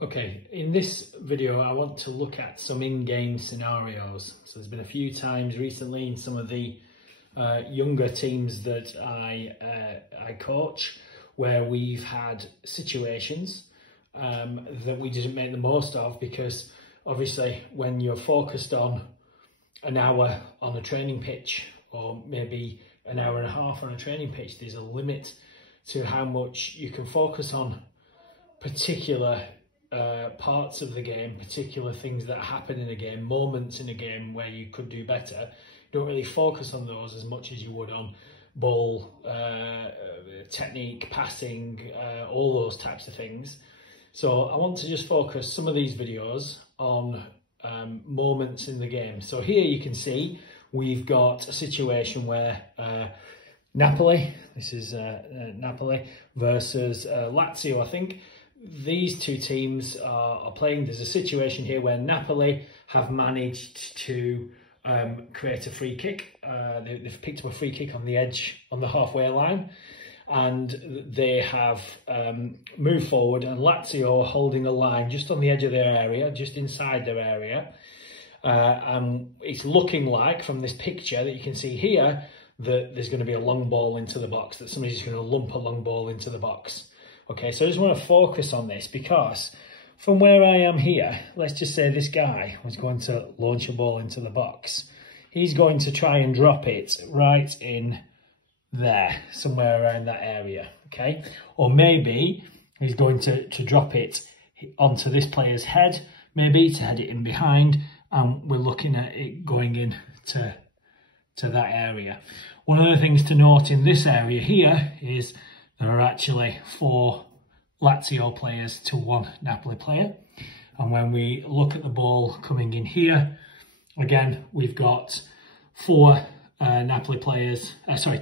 Okay, in this video I want to look at some in-game scenarios. So there's been a few times recently in some of the younger teams that I coach where we've had situations that we didn't make the most of, because obviously when you're focused on an hour on a training pitch or maybe an hour and a half on a training pitch, there's a limit to how much you can focus on particular parts of the game, particular things that happen in a game, moments in a game where you could do better. You don't really focus on those as much as you would on ball, technique, passing, all those types of things. So I want to just focus some of these videos on moments in the game. So here you can see we've got a situation where Napoli, this is Napoli versus Lazio, I think. These two teams are playing. There's a situation here where Napoli have managed to create a free kick. They've picked up a free kick on the edge, on the halfway line, and they have moved forward, and Lazio are holding a line just on the edge of their area, just inside their area. And it's looking like from this picture that you can see here that there's going to be a long ball into the box, that somebody's just going to lump a long ball into the box. Okay, so I just want to focus on this because from where I am here, let's just say this guy was going to launch a ball into the box. He's going to try and drop it right in there, somewhere around that area, okay? Or maybe he's going to drop it onto this player's head, maybe to head it in behind, and we're looking at it going in to that area. One of the things to note in this area here is there are actually 4 Lazio players to 1 Napoli player. And when we look at the ball coming in here, again, we've got 2 Napoli players and 4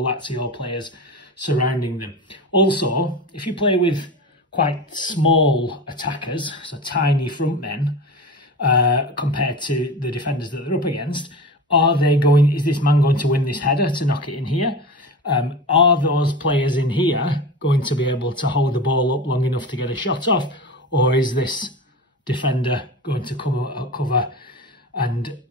Lazio players surrounding them. Also, if you play with quite small attackers, so tiny front men, compared to the defenders that they're up against, is this man going to win this header to knock it in here? Are those players in here going to be able to hold the ball up long enough to get a shot off, or is this defender going to come cover and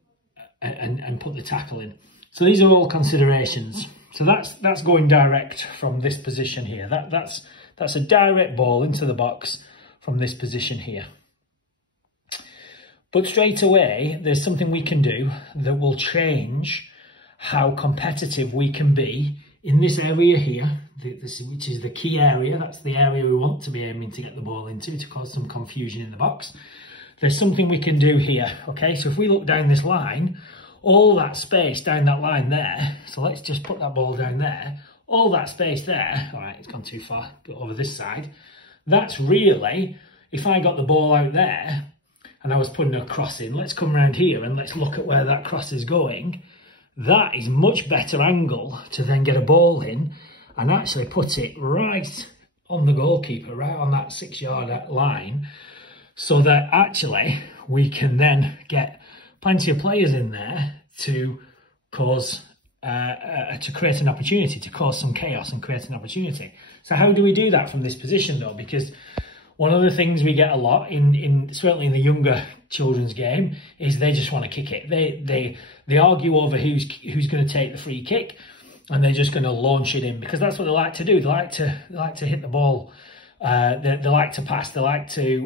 put the tackle in? So these are all considerations. So that's going direct from this position here. That's a direct ball into the box from this position here. But straight away, there's something we can do that will change how competitive we can be in this area here, which is the key area. That's the area we want to be aiming to get the ball into to cause some confusion in the box. There's something we can do here, okay? So if we look down this line, all that space down that line there, so let's just put that ball down there, all that space there, all right, it's gone too far, but over this side, that's really, if I got the ball out there and I was putting a cross in, let's come around here and let's look at where that cross is going. That is much better angle to then get a ball in and actually put it right on the goalkeeper, right on that 6-yard line, so that actually we can then get plenty of players in there to cause, to create an opportunity, to cause some chaos and create an opportunity. So how do we do that from this position though? Because one of the things we get a lot certainly in the younger children's game is they just want to kick it. They argue over who's going to take the free kick, and they're just going to launch it in because that's what they like to do. They like to hit the ball. They like to pass. They like to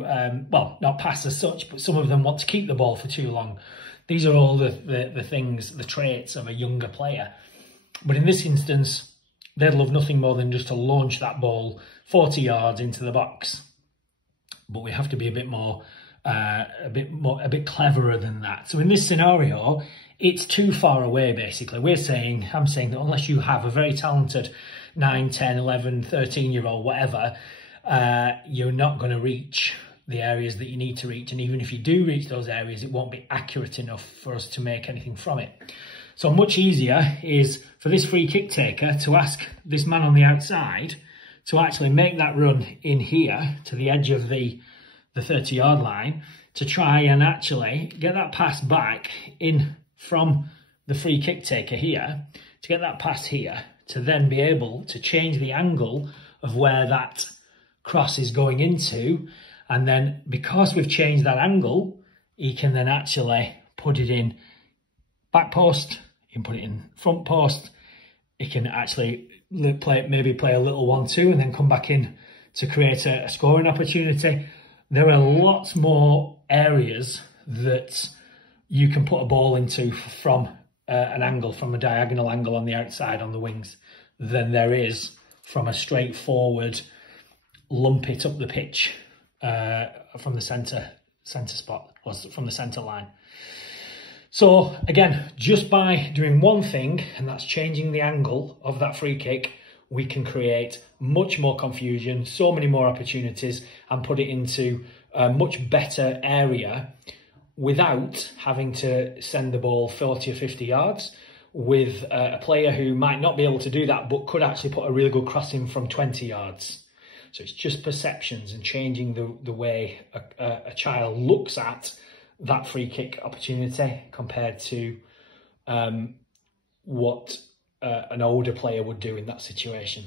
well, not pass as such, but some of them want to keep the ball for too long. These are all the things, the traits of a younger player. But in this instance, they'd love nothing more than just to launch that ball 40 yards into the box. But we have to be a bit cleverer than that. So in this scenario, it's too far away, basically. I'm saying that unless you have a very talented 9, 10, 11, 13-year-old, whatever, you're not going to reach the areas that you need to reach. And even if you do reach those areas, it won't be accurate enough for us to make anything from it. So much easier is for this free kick taker to ask this man on the outside to actually make that run in here to the edge of the 30-yard line, to try and actually get that pass back in from the free kick taker here, to get that pass here, to then be able to change the angle of where that cross is going into. And then because we've changed that angle, he can then actually put it in back post, he can put it in front post, he can actually maybe play a little 1-2 and then come back in to create a scoring opportunity. There are lots more areas that you can put a ball into from an angle, from a diagonal angle on the outside on the wings, than there is from a straightforward lump it up the pitch from the centre spot, or from the centre line. So again, just by doing one thing, and that's changing the angle of that free kick, we can create much more confusion, so many more opportunities, and put it into a much better area without having to send the ball 40 or 50 yards, with a player who might not be able to do that, but could actually put a really good cross in from 20 yards. So it's just perceptions and changing the way a child looks at that free kick opportunity compared to what an older player would do in that situation.